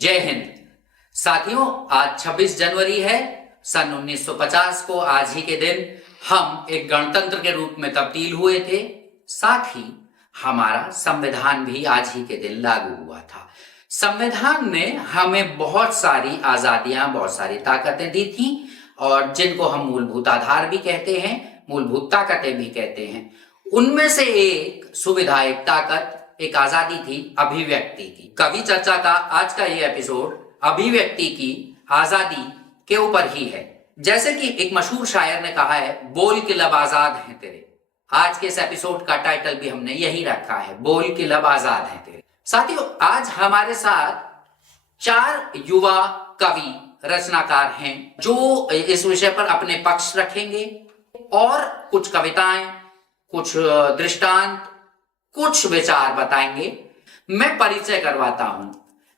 जय हिंद। साथियों, आज 26 जनवरी है सन 1950 को। आज ही के दिन हम एक गणतंत्र के रूप में तब्दील हुए थे। साथ ही हमारा संविधान भी आज ही के दिन लागू हुआ था। संविधान ने हमें बहुत सारी आजादियां, बहुत सारी ताकतें दी थी और जिनको हम मूलभूत आधार भी कहते हैं, मूलभूत ताकतें भी कहते हैं। उनमें से एक सुविधा, एक ताकत, एक आजादी थी अभिव्यक्ति की। कवि चर्चा का आज का ये एपिसोड अभिव्यक्ति की आजादी के ऊपर ही है। जैसे कि एक मशहूर शायर ने कहा है, बोल के लब आजाद हैं तेरे। आज के इस एपिसोड का टाइटल भी हमने यही रखा है, बोल के लब आजाद हैं तेरे। साथियों, आज हमारे साथ 4 युवा कवि रचनाकार हैं जो इस विषय पर अपने पक्ष रखेंगे और कुछ कविताएं, कुछ दृष्टांत, कुछ विचार बताएंगे। मैं परिचय करवाता हूं।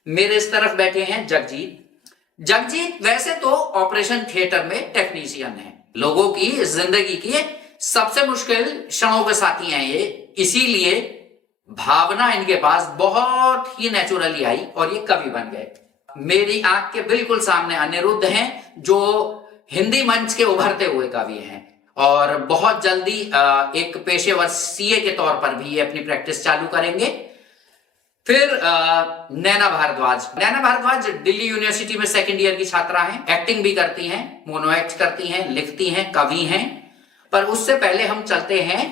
मेरे इस तरफ बैठे हैं जगजीत वैसे तो ऑपरेशन थिएटर में टेक्नीशियन हैं। लोगों की जिंदगी की सबसे मुश्किल क्षणों के साथी हैं ये, इसीलिए भावना इनके पास बहुत ही नेचुरली आई और ये कवि बन गए। मेरी आंख के बिल्कुल सामने अनिरुद्ध हैं जो हिंदी मंच के उभरते हुए कवि हैं और बहुत जल्दी एक पेशेवर सीए के तौर पर भी ये अपनी प्रैक्टिस चालू करेंगे। फिर नैना भारद्वाज दिल्ली यूनिवर्सिटी में सेकंड ईयर की छात्रा हैं, एक्टिंग भी करती हैं, मोनो एक्ट करती हैं, लिखती हैं, कवि हैं। पर उससे पहले हम चलते हैं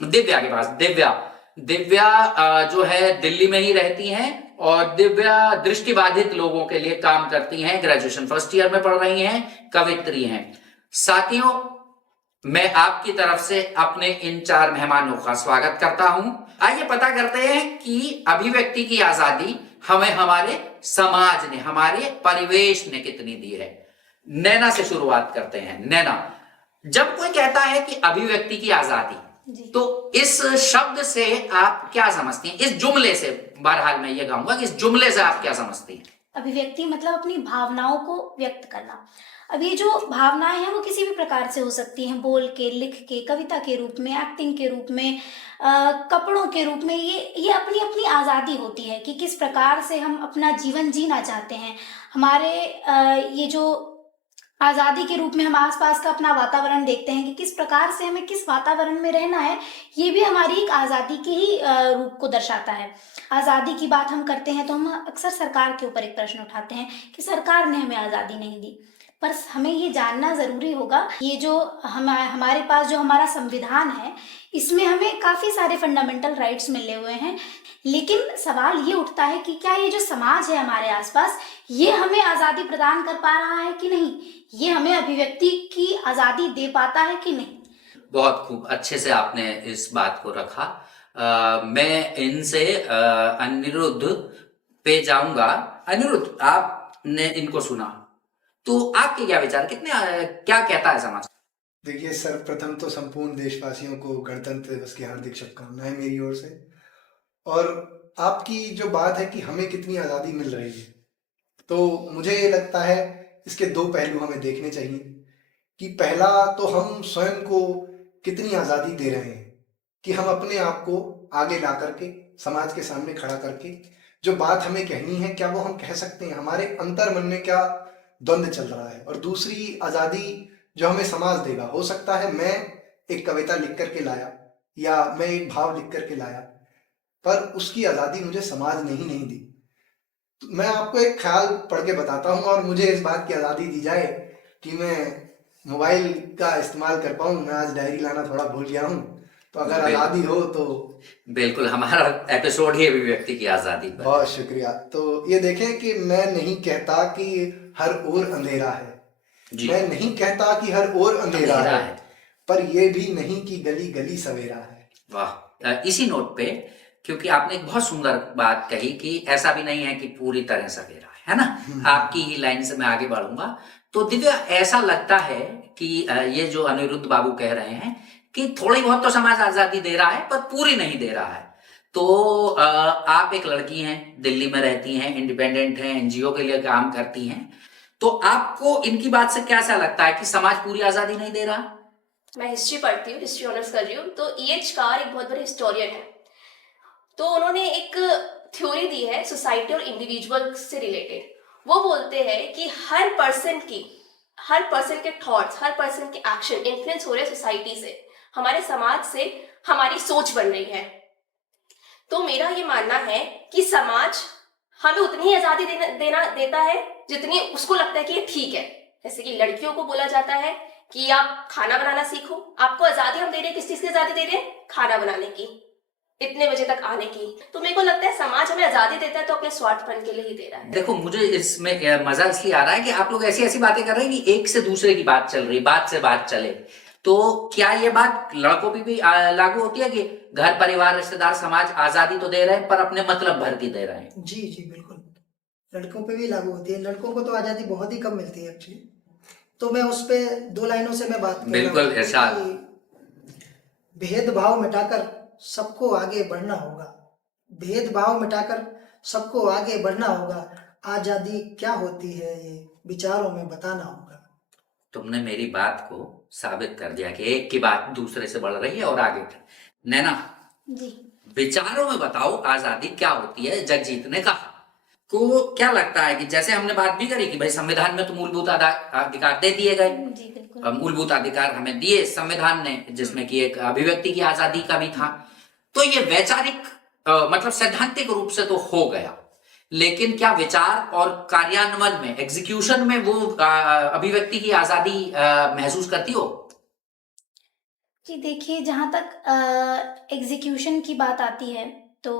दिव्या के पास। दिव्या जो है दिल्ली में ही रहती हैं और दिव्या दृष्टिबाधित लोगों के लिए काम करती हैं, ग्रेजुएशन फर्स्ट ईयर में पढ़ रही हैं, कवित्री हैं। साथियों, मैं आपकी तरफ से अपने इन 4 मेहमानों का स्वागत करता हूं। आइए पता करते हैं कि अभिव्यक्ति की आजादी हमें हमारे समाज ने, हमारे परिवेश ने कितनी दी है। नैना से शुरुआत करते हैं। नैना, जब कोई कहता है कि अभिव्यक्ति की आजादी, तो इस शब्द से आप क्या समझती हैं? इस जुमले से, बहरहाल मैं ये कहूंगा कि इस जुमले से आप क्या समझती हैं? अभिव्यक्ति मतलब अपनी भावनाओं को व्यक्त करना। अब ये जो भावनाएं हैं वो किसी भी प्रकार से हो सकती हैं, बोल के, लिख के, कविता के रूप में, एक्टिंग के रूप में, कपड़ों के रूप में। ये अपनी अपनी आज़ादी होती है कि किस प्रकार से हम अपना जीवन जीना चाहते हैं। हमारे ये जो आज़ादी के रूप में हम आसपास का अपना वातावरण देखते हैं कि किस प्रकार से हमें किस वातावरण में रहना है, ये भी हमारी एक आज़ादी के ही रूप को दर्शाता है। आज़ादी की बात हम करते हैं तो हम अक्सर सरकार के ऊपर एक प्रश्न उठाते हैं कि सरकार ने हमें आज़ादी नहीं दी। पर हमें ये जानना ज़रूरी होगा, ये जो हमारे पास जो हमारा संविधान है, इसमें हमें काफ़ी सारे फंडामेंटल राइट्स मिले हुए हैं। लेकिन सवाल ये उठता है कि क्या ये जो समाज है हमारे आसपास, ये हमें आज़ादी प्रदान कर पा रहा है कि नहीं, ये हमें अभिव्यक्ति की आज़ादी दे पाता है कि नहीं। बहुत खूब, अच्छे से आपने इस बात को रखा। मैं इनसे अनिरुद्ध पे जाऊंगा। अनिरुद्ध, आपने इनको सुना तो आपके क्या विचार, क्या कहता है समाज? देखिए, सर्वप्रथम तो संपूर्ण देशवासियों को गणतंत्र दिवस की हार्दिक शुभकामनाएं मेरी ओर से। और आपकी जो बात है कि हमें कितनी आज़ादी मिल रही है, तो मुझे ये लगता है इसके 2 पहलू हमें देखने चाहिए कि पहला तो हम स्वयं को कितनी आज़ादी दे रहे हैं कि हम अपने आप को आगे ला करके समाज के सामने खड़ा करके जो बात हमें कहनी है, क्या वो हम कह सकते हैं, हमारे अंतर मन में क्या द्वंद्व चल रहा है। और दूसरी आज़ादी जो हमें समाज देगा, हो सकता है मैं एक कविता लिख करके लाया या मैं एक भाव लिख करके लाया, पर उसकी आज़ादी मुझे समाज ने ही नहीं दी। तो मैं आपको एक ख्याल पढ़ के बताता हूँ और मुझे इस बात की आज़ादी दी जाए कि मैं मोबाइल का इस्तेमाल कर पाऊँ। मैं आज डायरी लाना थोड़ा भूल गया हूँ, तो अगर आज़ादी हो तो। बिल्कुल, हमारा एपिसोड ही अभिव्यक्ति की आज़ादी पर। बहुत शुक्रिया। तो ये देखें कि मैं नहीं कहता कि हर ओर अंधेरा है, मैं नहीं कहता कि हर ओर अंधेरा है, पर यह भी नहीं कि गली गली सवेरा है। वाह, इसी नोट पे, क्योंकि आपने एक बहुत सुंदर बात कही कि ऐसा भी नहीं है कि पूरी तरह सवेरा है ना। आपकी ही लाइन से मैं आगे बढ़ूंगा। तो दिव्या, ऐसा लगता है कि ये जो अनिरुद्ध बाबू कह रहे हैं कि थोड़ी बहुत तो समाज आजादी दे रहा है पर पूरी नहीं दे रहा है। तो आप एक लड़की हैं, दिल्ली में रहती हैं, इंडिपेंडेंट हैं, एनजीओ के लिए काम करती हैं, तो आपको इनकी बात से क्या सा लगता है कि समाज पूरी आजादी नहीं दे रहा? मैं हिस्ट्री पढ़ती हूँ, हिस्ट्री ऑनर्स कर रही हूँ। तो E.H. कार एक बहुत बड़े हिस्टोरियन है। तो उन्होंने एक थ्योरी दी है सोसाइटी और इंडिविजुअल से रिलेटेड। वो बोलते हैं कि हर पर्सन के थॉट्स, हर पर्सन के एक्शन इन्फ्लुएंस हो रहे हैं सोसाइटी से, हमारे समाज से हमारी सोच बन रही है। तो मेरा ये मानना है कि समाज हमें उतनी ही आजादी देता है जितनी उसको लगता है कि ये ठीक है। जैसे कि लड़कियों को बोला जाता है कि आप खाना बनाना सीखो, आपको आजादी हम दे रहे हैं। किस चीज की आजादी दे रहे हैं? खाना बनाने की, इतने बजे तक आने की। तो मेरे को लगता है समाज हमें आजादी देता है तो अपने स्वार्थपन के लिए ही दे रहा है। देखो, मुझे इसमें मजा इसलिए आ रहा है कि आप लोग ऐसी ऐसी बातें कर रहे हैं कि एक से दूसरे की बात चल रही है, बात से बात चले। तो क्या ये बात लड़कों पे भी लागू होती है कि घर परिवार रिश्तेदार समाज आजादी तो दे रहे हैं पर अपने मतलब भर की दे रहे हैं? जी जी बिल्कुल, लड़कों पे भी लागू होती है। लड़कों को तो आज़ादी बहुत ही कम मिलती है एक्चुअली। तो मैं उस पे 2 लाइनों से मैं बात कर रहा बिल्कुल, हूँ इरशाद। कि भेदभाव मिटाकर सबको आगे बढ़ना होगा। भेदभाव मिटाकर सबको आगे बढ़ना होगा। आज़ादी क्या होती है ये विचारों में बताना होगा। तुमने मेरी बात को साबित कर दिया कि एक की बात दूसरे से बढ़ रही है और आगे नैना, जी विचारों में बताओ आजादी क्या होती है। जगजीत ने कहा को क्या लगता है कि जैसे हमने बात भी करी कि भाई संविधान में तो मूलभूत अधिकार दे दिए गए, जी बिल्कुल। मूलभूत अधिकार हमें दिए संविधान ने, जिसमें कि एक अभिव्यक्ति की आजादी का भी था। तो ये वैचारिक मतलब सैद्धांतिक रूप से तो हो गया, लेकिन क्या विचार और कार्यान्वयन में, एग्जीक्यूशन में वो अभिव्यक्ति की आजादी महसूस करती हो? जी देखिए, जहाँ तक एग्जीक्यूशन की बात आती है तो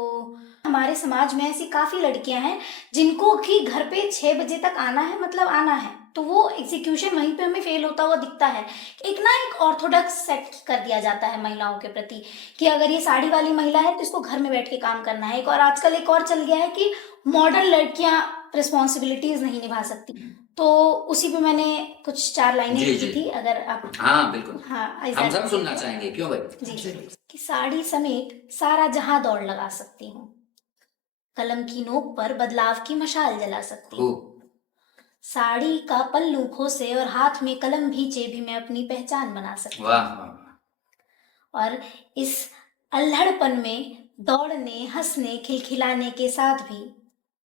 हमारे समाज में ऐसी काफ़ी लड़कियां हैं जिनको कि घर पे 6 बजे तक आना है, मतलब आना है, तो वो एग्जीक्यूशन वहीं पे हमें फेल होता हुआ दिखता है। एक ऑर्थोडॉक्स सेट कर दिया जाता है महिलाओं के प्रति कि अगर ये साड़ी वाली महिला है तो इसको घर में बैठ के काम करना है। एक और आजकल एक और चल गया है कि मॉडर्न लड़कियां रिस्पॉन्सिबिलिटीज नहीं निभा सकती। तो उसी पे मैंने कुछ 4 लाइनें जी, लिखी जी। थी, अगर आप हाँ बिल्कुल, हाँ हम exactly सब सुनना चाहेंगे, क्यों भाई? जी जी। कि साड़ी समेत सारा जहां दौड़ लगा सकती हूँ, कलम की नोक पर बदलाव की मशाल जला सकती हूँ, खूब। साड़ी का पल्लू खोसे और हाथ में कलम भींचे भी मैं अपनी पहचान बना सकती वाह हूँ। वाह। और इस अल्हड़पन में दौड़ने, हंसने, खिलखिलाने के साथ भी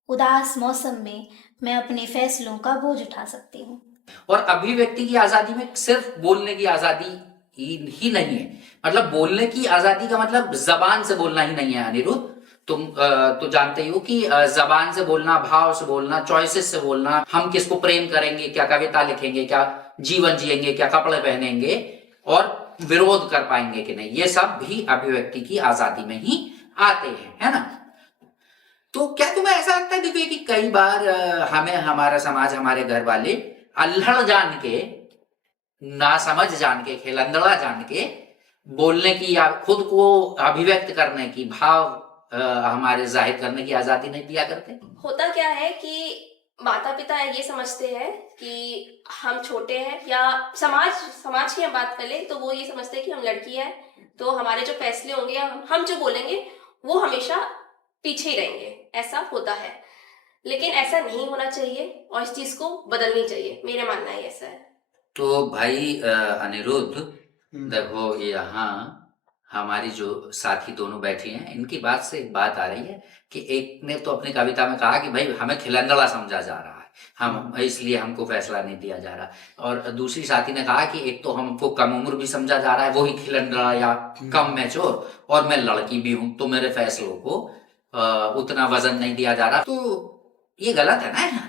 उदास मौसम में मैं अपने फैसलों का बोझ उठा सकती हूँ। और अभिव्यक्ति की आजादी में सिर्फ बोलने की आजादी ही नहीं है, मतलब बोलने की आजादी का मतलब जबान से बोलना ही नहीं है अनिरुद्ध। तुम तो जानते ही हो कि जबान से बोलना, भाव से बोलना, चॉइसेस से बोलना, हम किसको प्रेम करेंगे, क्या कविता लिखेंगे, क्या जीवन जिएंगे, क्या कपड़े पहनेंगे और विरोध कर पाएंगे कि नहीं, ये सब भी अभिव्यक्ति की आजादी में ही आते हैं, है ना? तो क्या तुम्हें ऐसा लगता है दिव्य कि कई बार हमें हमारा समाज, हमारे घर वाले अल्हड़ जान के, नासमझ जान के, खिलंदड़ा जान के बोलने की या खुद को अभिव्यक्त करने की, भाव हमारे जाहिर करने की आजादी नहीं दिया करते? होता क्या है कि माता पिता ये समझते हैं कि हम छोटे हैं, या समाज की हम बात कर लें तो वो ये समझते हैं कि हम लड़की है तो हमारे जो फैसले होंगे या हम जो बोलेंगे वो हमेशा पीछे ही रहेंगे। ऐसा होता है, लेकिन ऐसा नहीं होना चाहिए और इस चीज को बदलनी चाहिए। मेरा मानना है ऐसा है। तो भाई अनिरुद्ध, देखो यहाँ हमारी जो साथी दोनों बैठी हैं, इनकी बात से एक बात आ रही है कि एक ने तो अपनी कविता में कहा कि भाई हमें खिलंदड़ा समझा जा रहा है, हम इसलिए हमको फैसला नहीं दिया जा रहा, और दूसरी साथी ने कहा कि एक तो हमको कम उम्र भी समझा जा रहा है, वही खिलंदड़ा या कम मैच्योर, और मैं लड़की भी हूं तो मेरे फैसलों को उतना वजन नहीं दिया जा रहा। तो ये गलत है ना,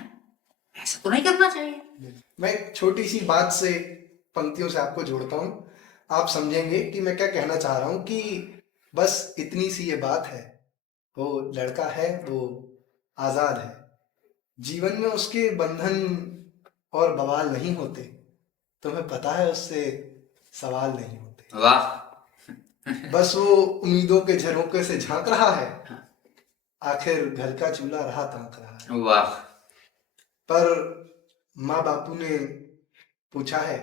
ऐसा तो नहीं करना चाहिए। मैं एक छोटी सी बात से, पंक्तियों से आपको जोड़ता हूँ, आप समझेंगे कि मैं क्या कहना चाह रहा हूँ। कि बस इतनी सी ये बात है, वो लड़का है, वो आजाद है, जीवन में उसके बंधन और बवाल नहीं होते, तुम्हें पता है उससे सवाल नहीं होते। वाह। बस वो उम्मीदों के झरोखे से झांक रहा है, आखिर घर का चूल्हा रहा ताक रहा है। वाह। पर माँ बापू ने पूछा है,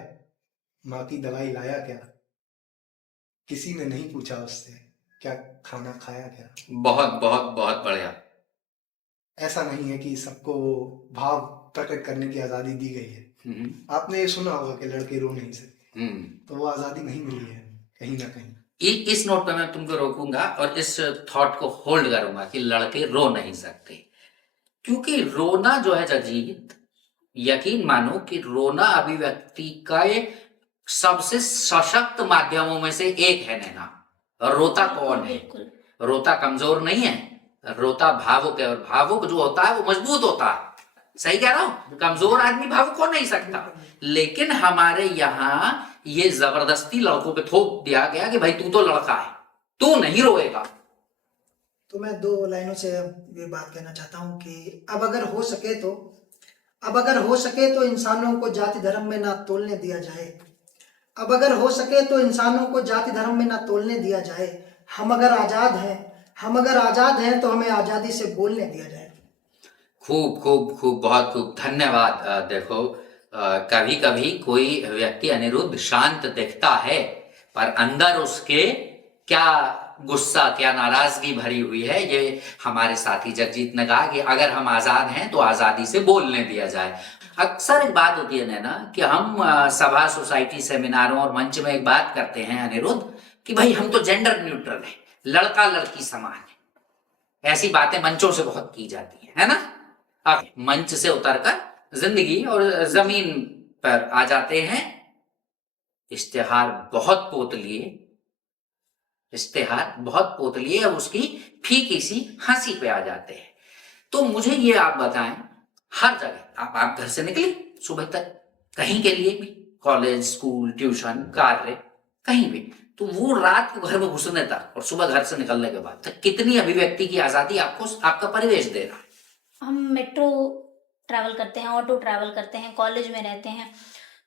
माँ की दवाई लाया क्या? किसी ने नहीं पूछा उससे, क्या खाना खाया क्या? बहुत बहुत बहुत बढ़िया। ऐसा नहीं है कि सबको वो भाव प्रकट करने की आजादी दी गई है। आपने ये सुना होगा कि लड़के रो नहीं सकते, तो वो आजादी नहीं मिली है कहीं ना कहीं। इस नोट पे मैं तुमको रोकूंगा और इस थॉट को होल्ड करूंगा कि लड़के रो नहीं सकते, क्योंकि रोना जो है जगजीत, यकीन मानो कि रोना अभिव्यक्ति का एक सबसे सशक्त माध्यमों में से एक है। नैना, रोता कौन है? बिल्कुल रोता कमजोर नहीं है, रोता भावुक है, और भावुक जो होता है वो मजबूत होता है। सही कह रहा हूं? कमजोर आदमी भावुक हो नहीं सकता। लेकिन हमारे यहाँ ये जबरदस्ती लड़कों पे थोप दिया गया कि भाई तू तो लड़का है, तू नहीं रोएगा। तो मैं 2 लाइनों से ये बात कहना चाहता हूँ कि अब अगर हो सके तो इंसानों को जाति धर्म में ना तोलने दिया जाए। अब अगर हो सके तो इंसानों को जाति धर्म में ना तोलने दिया जाए। हम अगर आजाद हैं तो हमें आजादी से बोलने दिया जाए। खूब खूब खूब, बहुत खूब, धन्यवाद। देखो, कभी कभी कोई व्यक्ति अनिरुद्ध शांत दिखता है, पर अंदर उसके क्या गुस्सा, क्या नाराजगी भरी हुई है। ये हमारे साथी जगजीत ने कहा कि अगर हम आजाद हैं तो आजादी से बोलने दिया जाए। अक्सर एक बात होती है नैना कि हम सभा, सोसाइटी, सेमिनारों और मंच में एक बात करते हैं अनिरुद्ध कि भाई हम तो जेंडर न्यूट्रल है, लड़का लड़की समान है। ऐसी बातें मंचों से बहुत की जाती है ना। अब मंच से उतरकर जिंदगी और जमीन पर आ जाते हैं। इश्तेहार बहुत पोत लिए अब उसकी फीकी सी हंसी पे आ जाते हैं। तो मुझे ये आप बताएं, हर जगह आप घर से निकले सुबह तक कहीं के लिए भी, कॉलेज, स्कूल, ट्यूशन, कार्य, कहीं भी, तो वो रात को घर में घुसने तक और सुबह घर से निकलने के बाद तक कितनी अभिव्यक्ति की आजादी आपको आपका परिवेश दे रहा है। हम मेट्रो ट्रैवल करते हैं, ऑटो ट्रैवल करते हैं, कॉलेज में रहते हैं,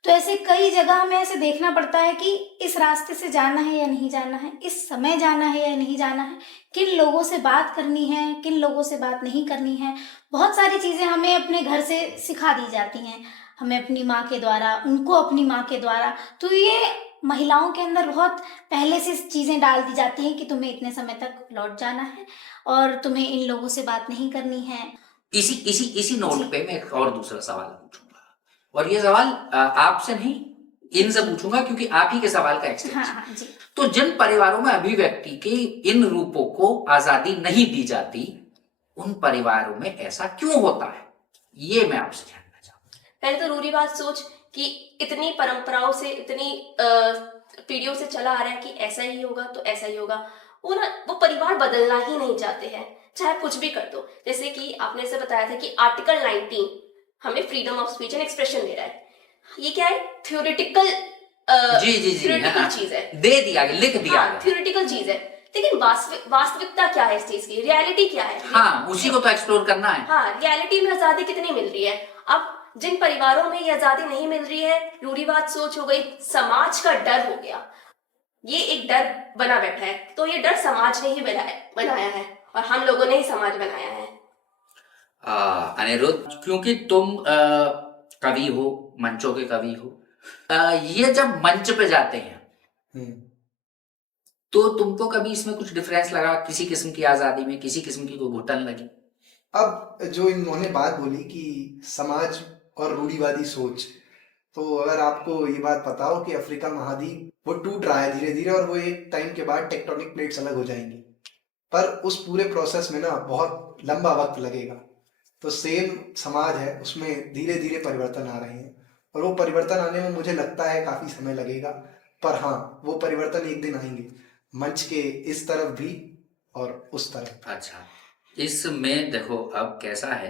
तो ऐसे कई जगह हमें ऐसे देखना पड़ता है कि इस रास्ते से जाना है या नहीं जाना है, इस समय जाना है या नहीं जाना है, किन लोगों से बात करनी है, किन लोगों से बात नहीं करनी है। बहुत सारी चीज़ें हमें अपने घर से सिखा दी जाती हैं, हमें अपनी माँ के द्वारा, उनको अपनी माँ के द्वारा। तो ये महिलाओं के अंदर बहुत पहले से चीज़ें डाल दी जाती हैं कि तुम्हें इतने समय तक लौट जाना है और तुम्हें इन लोगों से बात नहीं करनी है। इसी नोट पे मैं एक और दूसरा सवाल पूछूंगा, और ये सवाल आपसे नहीं, इनसे पूछूंगा, क्योंकि आप ही के सवाल का एक्सटेंशन। हाँ जी। तो जिन परिवारों में अभिव्यक्ति के इन रूपों को आजादी नहीं दी जाती, उन परिवारों में ऐसा क्यों होता है, ये मैं आपसे जानना चाहूंगा। पहले तो रूढ़िवाद सोच कि इतनी परंपराओं से, इतनी पीढ़ियों से चला आ रहा है कि ऐसा ही होगा तो ऐसा ही होगा। वो परिवार बदलना ही नहीं चाहते हैं, चाहे कुछ भी कर दो। जैसे कि आपने से बताया था कि आर्टिकल 19 हमें freedom of speech and expression दे रहा है। ये क्या है? थ्योरेटिकल चीज है, दे दिया गया, लिख दिया गया, थ्योरेटिकल चीज है। लेकिन वास्तविकता क्या है इस चीज की, रियलिटी क्या है? हाँ, उसी को तो एक्सप्लोर करना है। हाँ, रियलिटी में आजादी कितनी मिल रही है? अब जिन परिवारों में ये आजादी नहीं मिल रही है, रूढ़िवाद सोच हो गई, समाज का डर हो गया, ये एक डर बना बैठा है। तो ये डर समाज ने ही बनाया है और हम लोगों ने ही समाज बनाया है। अनिरुद्ध, क्योंकि तुम कवि हो, मंचों के कवि हो, ये जब मंच पे जाते हैं तो तुमको कभी इसमें कुछ डिफरेंस लगा, किसी किस्म की आजादी में, किसी किस्म की कोई घुटन लगी? अब जो इन्होंने बात बोली कि समाज और रूढ़िवादी सोच, तो अगर आपको ये बात पता हो कि अफ्रीका महाद्वीप वो टूट रहा है धीरे धीरे, और वो एक टाइम के बाद टेक्टोनिक प्लेट्स अलग हो जाएंगी, पर उस पूरे प्रोसेस में ना बहुत लंबा वक्त लगेगा। तो सेम समाज है, उसमें धीरे धीरे परिवर्तन आ रहे हैं, और वो परिवर्तन आने में मुझे लगता है काफी समय लगेगा, पर हाँ, वो परिवर्तन एक दिन आएंगे, मंच के इस तरफ भी और उस तरफ। अच्छा, इसमें देखो अब कैसा है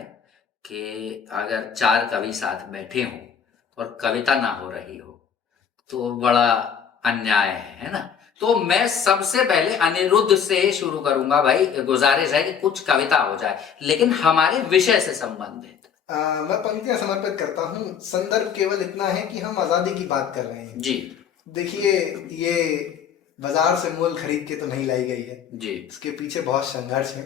कि अगर 4 कवि साथ बैठे हों और कविता ना हो रही हो तो बड़ा अन्याय है ना। तो मैं सबसे पहले अनिरुद्ध से शुरू करूंगा। भाई, गुजारिश है कि कुछ कविता हो जाए, लेकिन हमारे विषय से संबंधित। मैं पंक्तियां समर्पित करता हूँ। संदर्भ केवल इतना है कि हम आजादी की बात कर रहे हैं। जी देखिए, ये बाजार से मूल खरीद के तो नहीं लाई गई है जी, इसके पीछे बहुत संघर्ष है।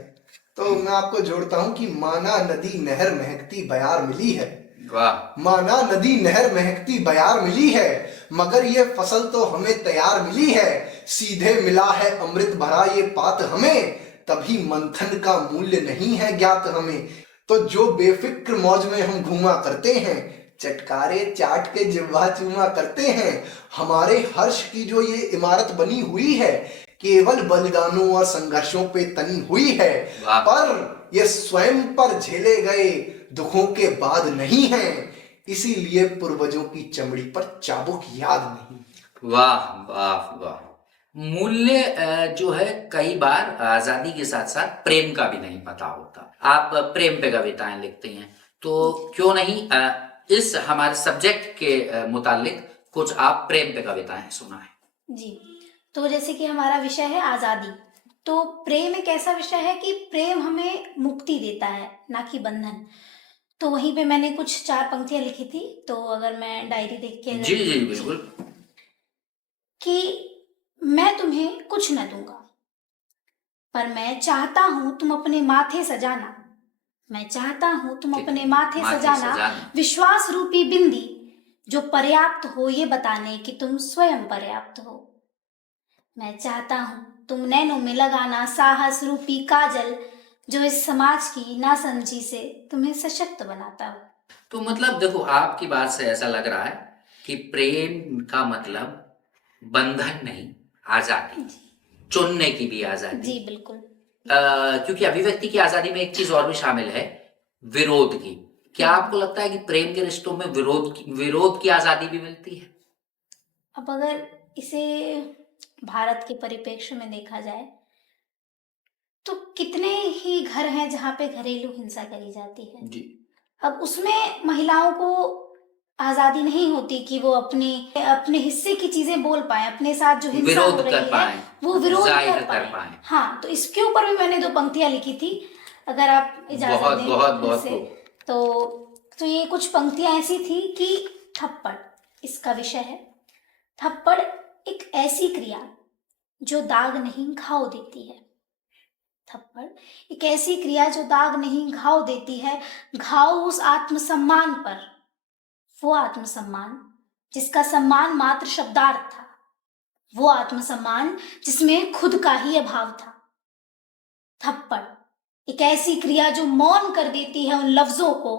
तो मैं आपको जोड़ता हूँ कि माना नदी नहर महकती बयार मिली है, वाह, माना नदी नहर महकती बयार मिली है, मगर ये फसल तो हमें तैयार मिली है, सीधे मिला है अमृत भरा ये पात हमें, तभी मंथन का मूल्य नहीं है ज्ञात हमें। तो जो बेफिक्र मौज में हम घूमा करते हैं, चटकारे चाट के जिह्वा चूमा करते हैं, हमारे हर्ष की जो ये इमारत बनी हुई है, केवल बलिदानों और संघर्षों पे तनी हुई है, वाह। पर ये स्वयं पर झेले गए दुखों के बाद नहीं है। इसीलिए पूर्वजों की चमड़ी पर चाबुक याद नहीं। वाह वाह वाह। मूल्य जो है कई बार आजादी के साथ साथ प्रेम का भी नहीं पता होता। आप प्रेम पे कविताएं लिखती हैं, तो क्यों नहीं इस हमारे सब्जेक्ट के मुतालिक कुछ आप प्रेम पे कविताएं सुनाएं। जी, तो जैसे कि हमारा विषय है आज़ादी, तो प्रेम एक ऐसा विषय है कि प्रेम हमें मुक्ति देता है, ना कि बंधन। तो वहीं पे मैंने कुछ 4 पंक्तियां लिखी थी, तो अगर मैं डायरी देख के अगर जी जी लिखूं बिल्कुल। कि मैं तुम्हें कुछ न दूंगा, पर मैं चाहता हूं तुम अपने माथे सजाना। मैं चाहता हूं तुम ठीक अपने है, माथे माथे सजाना, सजाना। विश्वास रूपी बिंदी जो पर्याप्त हो ये बताने कि तुम स्वयं पर्याप्त हो। मैं चाहता हूं तुम नैनों में लगाना साहस रूपी काजल जो इस समाज की नासमझी से तुम्हें सशक्त बनाता हो। तो मतलब देखो, आपकी बात से ऐसा लग रहा है कि प्रेम का मतलब बंधन नहीं, आजादी, चुनने की भी आजादी। जी बिल्कुल। क्योंकि अभिव्यक्ति की आजादी में एक चीज और भी शामिल है, विरोध की। क्या आपको लगता है कि प्रेम के रिश्तों में विरोध की आजादी भी मिलती है? अब अगर इसे भारत के परिप्रेक्ष्य में देखा जाए तो कितने ही घर हैं जहाँ पे घरेलू हिंसा करी जाती है। जी। अब उसमें महिलाओं को आजादी नहीं होती कि वो अपने अपने हिस्से की चीजें बोल पाए, अपने साथ जो हिंसा हो विरोध रही कर है पाए, वो विरोध जाहिर कर कर पाए। पाए। हाँ, तो इसके ऊपर भी मैंने 2 पंक्तियां लिखी थी, अगर आप इजाजत बहुत दें बहुत बहुत मुझसे। खूब। तो ये कुछ पंक्तियां ऐसी थी कि थप्पड़ इसका विषय है। थप्पड़ एक ऐसी क्रिया जो दाग नहीं घाव देती है। थप्पड़ एक ऐसी क्रिया जो दाग नहीं घाव देती है। घाव उस आत्मसम्मान पर, वो आत्मसम्मान जिसका सम्मान मात्र शब्दार्थ था, वो आत्मसम्मान जिसमें खुद का ही अभाव था। थप्पड़ एक ऐसी क्रिया जो मौन कर देती है उन लफ्जों को,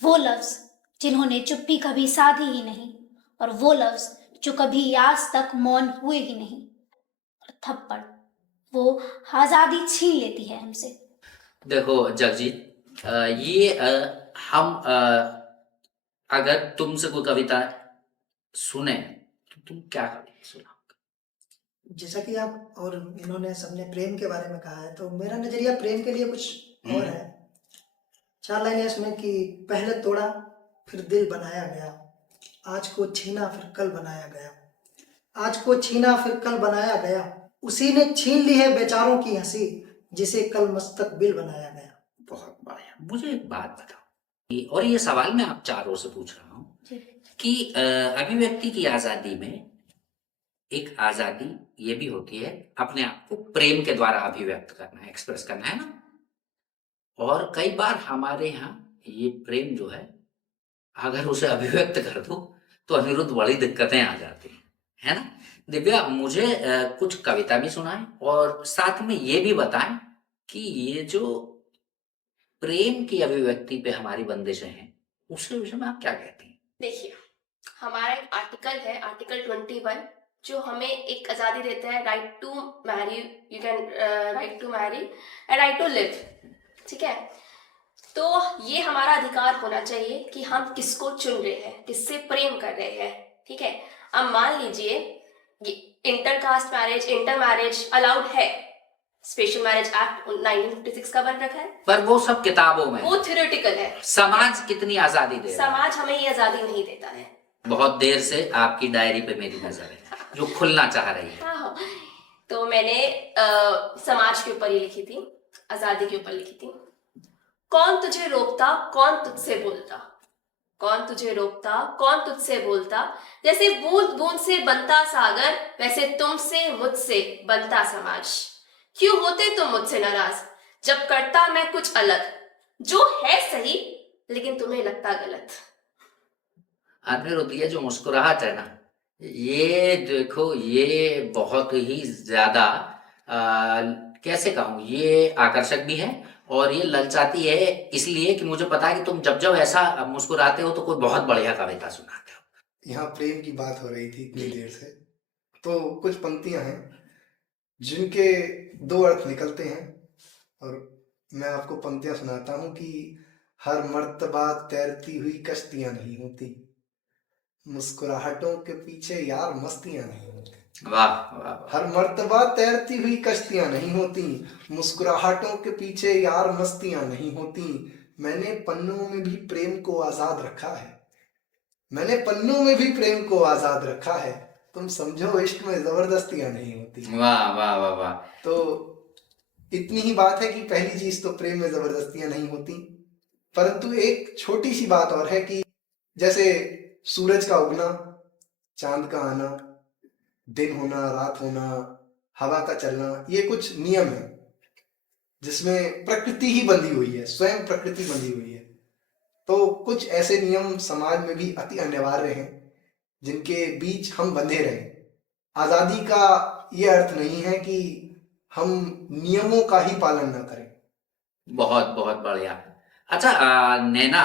वो लफ्ज जिन्होंने चुप्पी कभी साधी ही नहीं, और वो लफ्ज जो कभी आज तक मौन हुए ही नहीं। और थप्पड़ वो आजादी छीन लेती है हमसे। देखो जगजीत, ये हम अगर तुमसे कोई कविता सुने तो तुम क्या कविता सुनाओगे? जैसा कि आप और इन्होंने सबने प्रेम के बारे में कहा है, तो मेरा नजरिया प्रेम के लिए कुछ और है। 4 लाइनें इसमें कि पहले तोड़ा फिर दिल बनाया गया, आज को छीना फिर कल बनाया गया, आज को छीना फिर कल बनाया गया, उसी ने छीन ली है बेचारों की हंसी जिसे कल मस्तक बिल बनाया गया। बहुत बढ़िया। मुझे एक बात बताओ, और ये सवाल मैं आप चारों से पूछ रहा हूँ कि अभिव्यक्ति की आजादी में एक आजादी ये भी होती है अपने आप को प्रेम के द्वारा अभिव्यक्त करना, एक्सप्रेस करना, है ना? और कई बार हमारे यहाँ ये प्रेम जो है, अगर उसे अभिव्यक्त कर दो तो अनिरुद्ध बड़ी दिक्कतें आ जाती हैं, है ना? दिव्या, मुझे कुछ कविता भी सुनाएं और साथ में ये भी बताएं कि ये जो प्रेम की अभिव्यक्ति पे हमारी बंदिशें हैं, उसके विषय में आप क्या कहती हैं? देखिए, हमारा एक आर्टिकल है, आर्टिकल 21, जो हमें एक आजादी देता है, right to marry, you can right to marry and right to live. ठीक है, तो ये हमारा अधिकार होना चाहिए कि हम किसको चुन रहे हैं, किससे प्रेम कर रहे हैं। ठीक है, अब मान लीजिए intercaste marriage, inter marriage allowed है, स्पेशल मैरिज एक्ट 1956 का बन रखा है, पर वो सब किताबों में, वो थ्योरेटिकल है। समाज कितनी आजादी दे रहा है? समाज हमें ये आजादी नहीं देता है। बहुत देर से आपकी डायरी पे मेरी नजर है जो खुलना चाह रही है। हाँ, तो मैंने समाज के ऊपर ही लिखी थी, आजादी के ऊपर लिखी थी। कौन तुझे रोकता, कौन तुझसे बोलता, कौन तुझे रोकता, कौन तुझसे बोलता, जैसे बूंद बूंद से बनता सागर, वैसे तुमसे मुझसे बनता समाज। क्यों होते तुम मुझसे नाराज जब करता मैं कुछ अलग, जो है सही लेकिन तुम्हें लगता गलत। अनिरुद्ध, ये जो मुस्कुराहट है ना, ये देखो, ये बहुत ही ज्यादा कैसे कहूँ, ये आकर्षक भी है और ये ललचाती है, इसलिए कि मुझे पता है कि तुम जब जब ऐसा मुस्कुराते हो तो कोई बहुत बढ़िया कविता सुनाते हो। यहाँ प्रेम की बात हो रही थी इतनी देर से, तो कुछ पंक्तियां हैं जिनके दो अर्थ निकलते हैं, और मैं आपको पंक्तियां सुनाता हूं कि हर मर्तबा तैरती हुई कश्तियां नहीं होती, मुस्कुराहटों के पीछे यार मस्तियां नहीं होती। वाह वाह वाह। हर मर्तबा तैरती हुई कश्तियां नहीं होती, मुस्कुराहटों के पीछे यार मस्तियां नहीं होती। मैंने पन्नों में भी प्रेम को आजाद रखा है, मैंने पन्नों में भी प्रेम को आजाद रखा है। तुम समझो इश्क में जबरदस्तियां नहीं होती। वाह वाह वाह वाह। तो इतनी ही बात है कि पहली चीज तो प्रेम में जबरदस्तियां नहीं होती, परंतु एक छोटी सी बात और है कि जैसे सूरज का उगना, चांद का आना, दिन होना, रात होना, हवा का चलना, ये कुछ नियम है जिसमें प्रकृति ही बंधी हुई है, स्वयं प्रकृति बंधी हुई है। तो कुछ ऐसे नियम समाज में भी अति अनिवार्य हैं जिनके बीच हम बंधे रहें। आजादी का ये अर्थ नहीं है कि हम नियमों का ही पालन न करें। बहुत बहुत बढ़िया। अच्छा नैना,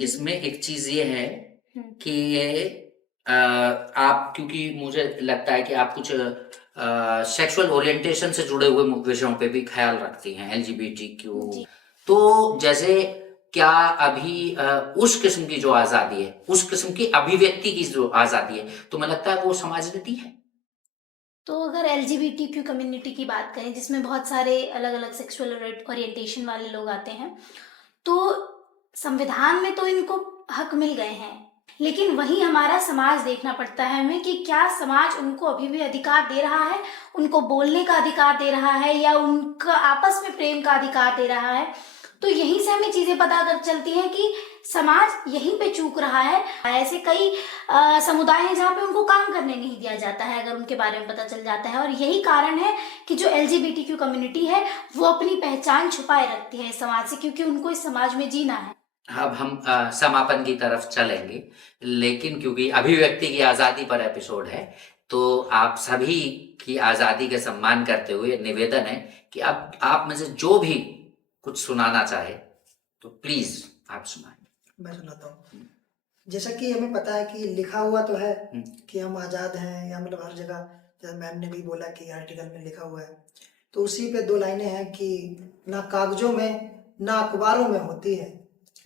इसमें एक चीज ये है कि आप, क्योंकि मुझे लगता है कि आप कुछ सेक्सुअल ओरिएंटेशन से जुड़े हुए विषयों पे भी ख्याल रखती हैं, LGBTQ, जी। तो जैसे क्या अभी उस किस्म की जो आजादी है, उस किस्म की अभिव्यक्ति की जो आजादी है, तो मुझे लगता है वो समाज ने दी है? तो अगर LGBTQ कम्युनिटी की बात करें, जिसमें बहुत सारे अलग अलग सेक्सुअल ओरिएंटेशन वाले लोग आते हैं, तो संविधान में तो इनको हक मिल गए हैं, लेकिन वही हमारा समाज देखना पड़ता है हमें कि क्या समाज उनको अभी भी अधिकार दे रहा है, उनको बोलने का अधिकार दे रहा है, या उनका आपस में प्रेम का अधिकार दे रहा है। तो यहीं से हमें चीजें पता कर चलती हैं कि समाज यहीं पे चूक रहा है। ऐसे कई समुदाय हैं जहाँ पे उनको काम करने नहीं दिया जाता है, अगर उनके बारे में पता चल जाता है। और यही कारण है कि जो LGBTQ कम्युनिटी है वो अपनी पहचान छुपाए रखती है इस समाज से, क्योंकि उनको इस समाज में जीना है। अब हम समापन की तरफ चलेंगे, लेकिन क्योंकि अभिव्यक्ति की आजादी पर एपिसोड है, तो आप सभी की आजादी का सम्मान करते हुए निवेदन है कि अब आप में से जो भी कुछ सुनाना चाहे तो प्लीज आप सुनाएं। मैं सुनाता हूँ। जैसा कि हमें पता है कि लिखा हुआ तो है कि हम आज़ाद हैं, या मतलब हर जगह, जैसे मैम ने भी बोला कि आर्टिकल में लिखा हुआ है, तो उसी पे दो लाइनें हैं कि ना कागजों में ना अखबारों में होती है,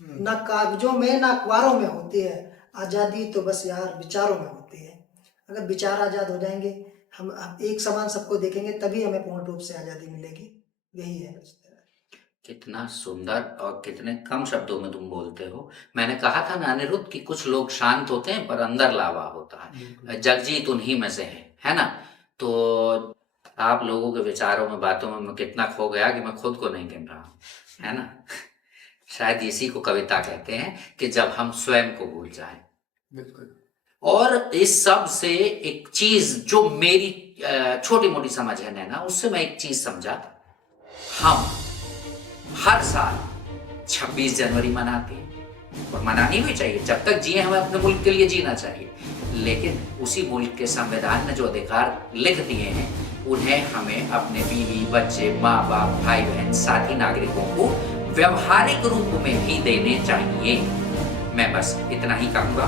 ना कागजों में ना अखबारों में होती है आज़ादी, तो बस यार विचारों में होती है। अगर विचार आज़ाद हो जाएंगे, हम एक समान सबको देखेंगे, तभी हमें पूर्ण रूप से आज़ादी मिलेगी। यही है बस। कितना सुंदर और कितने कम शब्दों में तुम बोलते हो। मैंने कहा था ना अनिरुद्ध कि कुछ लोग शांत होते हैं पर अंदर लावा होता है। जगजीत उन्हीं में से है ना? तो आप लोगों के विचारों में, बातों में मैं कितना खो गया कि मैं खुद को नहीं गिन रहा हूँ, है ना? शायद इसी को कविता कहते हैं कि जब हम स्वयं को भूल जाएं। बिल्कुल। और इस सब से एक चीज जो मेरी छोटी मोटी समझ है नैना, उससे मैं एक चीज समझा। हम हर साल 26 जनवरी मनाते हैं और मनानी भी चाहिए। जब तक जिए हमें अपने मुल्क के लिए जीना चाहिए, लेकिन उसी मुल्क के संविधान ने जो अधिकार लिख दिए हैं उन्हें हमें अपने बीवी, बच्चे, माँ बाप, भाई बहन, साथी नागरिकों को व्यवहारिक रूप में भी देने चाहिए। मैं बस इतना ही कहूंगा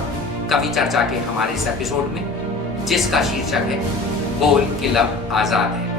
कवि चर्चा के हमारे इस एपिसोड में, जिसका शीर्षक है बोल कि लब आजाद है।